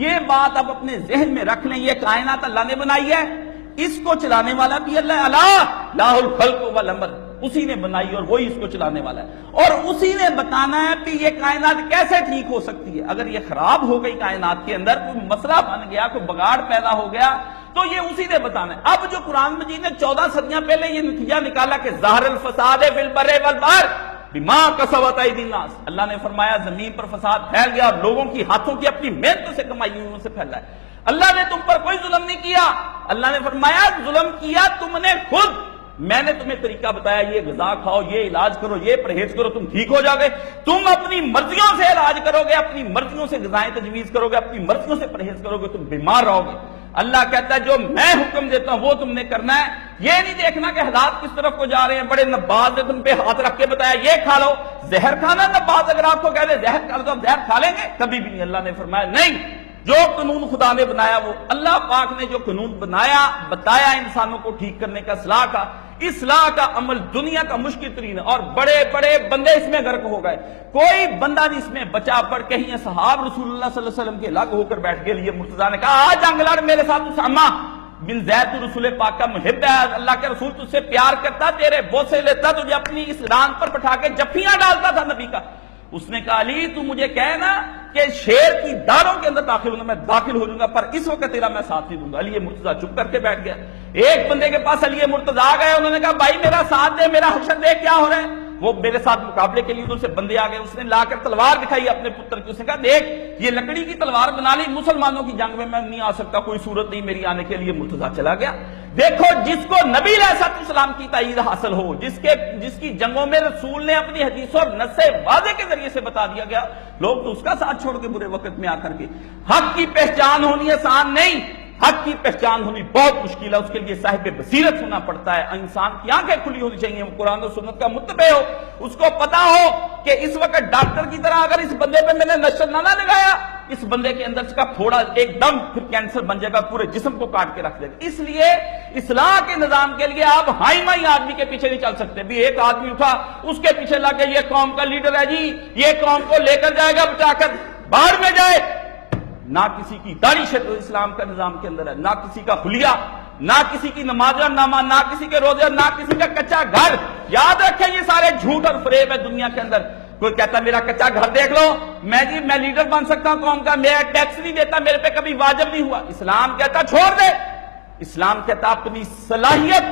یہ بات اب اپنے ذہن میں رکھ لیں، یہ کائنات اللہ نے بنائی ہے، اس کو چلانے والا بھی اللہ ہے، اللہ لاہ الخلق والامر، اسی نے بنائی اور وہی اس کو چلانے والا ہے، اور اسی نے بتانا ہے کہ یہ کائنات کیسے ٹھیک ہو سکتی ہے۔ اگر یہ خراب ہو گئی کائنات کے اندر، کوئی مسئلہ بن گیا، کوئی بگاڑ پیدا ہو گیا، تو یہ اسی نے بتانا ہے۔ اب جو قرآن مجید نے 14 صدیاں پہلے یہ نتیجہ نکالا کہ ظاہر الفساد فی البر والبحر بما کسبت ایدی الناس، اللہ نے فرمایا زمین پر فساد پھیل گیا اور لوگوں کی ہاتھوں کی اپنی محنتوں سے کمائی ہوئی سے پھیلا ہے۔ اللہ نے تم پر کوئی ظلم نہیں کیا، اللہ نے فرمایا ظلم کیا تم نے خود، میں نے تمہیں طریقہ بتایا، یہ غذا کھاؤ، یہ علاج کرو، یہ پرہیز کرو، تم ٹھیک ہو جاؤ گے۔ تم اپنی مرضیوں سے علاج کرو گے، اپنی مرضیوں سے غذائیں تجویز کرو گے، اپنی مرضیوں سے پرہیز کرو گے، تم بیمار رہو گے۔ اللہ کہتا ہے جو میں حکم دیتا ہوں وہ تم نے کرنا ہے، یہ نہیں دیکھنا کہ حالات کس طرف کو جا رہے ہیں۔ بڑے نباز نے تم پہ ہاتھ رکھ کے بتایا یہ کھا لو، زہر کھانا، نباز اگر آپ کو کہہ دے زہر کھا لو تو آپ زہر کھا لیں گے؟ کبھی بھی نہیں۔ اللہ نے فرمایا نہیں، جو قانون خدا نے بنایا، وہ اللہ پاک نے جو قانون بنایا بتایا انسانوں کو ٹھیک کرنے کا، اصلاح کا عمل دنیا کا مشکل ترین ہے، اور بڑے بڑے بندے اس میں غرق ہو گئے، کوئی بندہ نہیں اس میں بچا۔ پڑ کہیں صحاب رسول اللہ صلی اللہ علیہ وسلم کے الگ ہو کر بیٹھ کے لیے مرتضیٰ نے کہا آ جنگ لڑ میرے ساتھ، اسامہ بن زید تو رسول پاک کا محب ہے، اللہ کے رسول تجھ سے پیار کرتا، تیرے بوسے لیتا، تجھے اپنی اس ران پر بٹھا کے جفیاں ڈالتا تھا نبی کا۔ اس نے کہا علی تو مجھے کہنا کہ شیر کی داروں کے اندر داخل ہونا، میں داخل ہو جاؤں گا، پر اس وقت تیرا میں ساتھ نہیں دوں گا۔ علی مرتضیٰ چپ کر کے بیٹھ گیا۔ ایک بندے کے پاس علی مرتضیٰ گئے، انہوں نے کہا بھائی میرا ساتھ دے، میرا حشر دے، کیا ہو رہا ہے؟ وہ میرے ساتھ مقابلے کے لیے ادھر سے بندے آ گئے، اس نے لا کر تلوار دکھائی اپنے پتر کی، اس نے کہا دیکھ یہ لکڑی کی تلوار بنا لی، مسلمانوں کی جنگ میں نہیں آ سکتا، کوئی صورت نہیں میری آنے کے لیے۔ مرتضیٰ چلا گیا۔ دیکھو جس کو نبی علیہ السلام کی تائید حاصل ہو، جس کی جنگوں میں رسول نے اپنی حدیث اور نص واضح کے ذریعے سے بتا دیا گیا، لوگ تو اس کا ساتھ چھوڑ کے برے وقت میں آ کر کے۔ حق کی پہچان ہونی آسان نہیں، حق کی پہچان ہونی بہت مشکل ہے، اس کے لیے صاحب بصیرت ہونا پڑتا ہے، انسان کی آنکھیں کھلی ہونی چاہیے، وہ قرآن و سنت کا متبع ہو، اس کو پتا ہو کہ اس وقت ڈاکٹر کی طرح اگر اس بندے پہ میں نے نشر نہ لگایا، اس بندے کے اندر کا پھوڑا ایک دم پھر کینسر بن جائے گا، پورے جسم کو کاٹ کے رکھ دے گا۔ اس لیے اصلاح کے نظام کے لیے آپ ہائی مائی آدمی کے پیچھے نہیں چل سکتے۔ بھی ایک آدمی اٹھا اس کے پیچھے لگ کے یہ قوم کا لیڈر ہے جی، یہ قوم کو لے کر جائے گا بچا کر، باہر میں جائے۔ نہ کسی کی داڑھی اسلام کا نظام کے اندر ہے، نہ کسی کا خلیہ، نہ کسی کی نماز نامہ، نہ کسی کے روزے، نہ کسی کا کچا گھر۔ یاد رکھیں یہ سارے جھوٹ اور فریب ہے دنیا کے اندر۔ کوئی کہتا میرا کچا گھر دیکھ لو، میں لیڈر بن سکتا ہوں قوم کا، میرا ٹیکس نہیں دیتا، میرے پہ کبھی واجب نہیں ہوا۔ اسلام کہتا چھوڑ دے، اسلام کہتا اپنی صلاحیت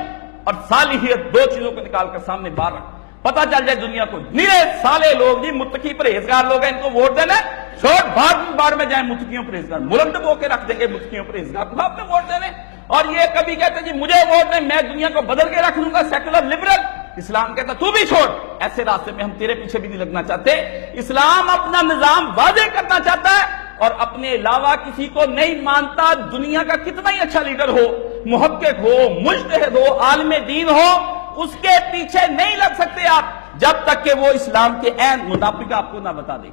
اور صالحیت دو چیزوں کو نکال کر سامنے باہر رکھ، پتہ چل جائے دنیا کو نیرے سالے لوگ جی متقی پرہیزگار لوگ ہیں، ان کو ووٹ دینا ہے، چھوڑ بھاڑ میں جائیں متقیوں پرہیزگار، ملک ہو کے رکھ دیں گے متقیوں پرہیزگار کو، آپ نے ووٹ دینے۔ اور یہ کبھی کہتے جی مجھے ووٹ نہیں، میں دنیا کو بدل کے رکھ لوں گا، سیکولر لبرل۔ اسلام کہتا تو بھی چھوڑ، ایسے راستے میں ہم تیرے پیچھے بھی نہیں لگنا چاہتے۔ اسلام اپنا نظام واضح کرنا چاہتا ہے اور اپنے علاوہ کسی کو نہیں مانتا، دنیا کا کتنا ہی اچھا لیڈر ہو، محقق ہو، مجتہد ہو، عالم دین ہو، اس کے پیچھے نہیں لگ سکتے آپ جب تک کہ وہ اسلام کے عین مطابق آپ کو نہ بتا دے۔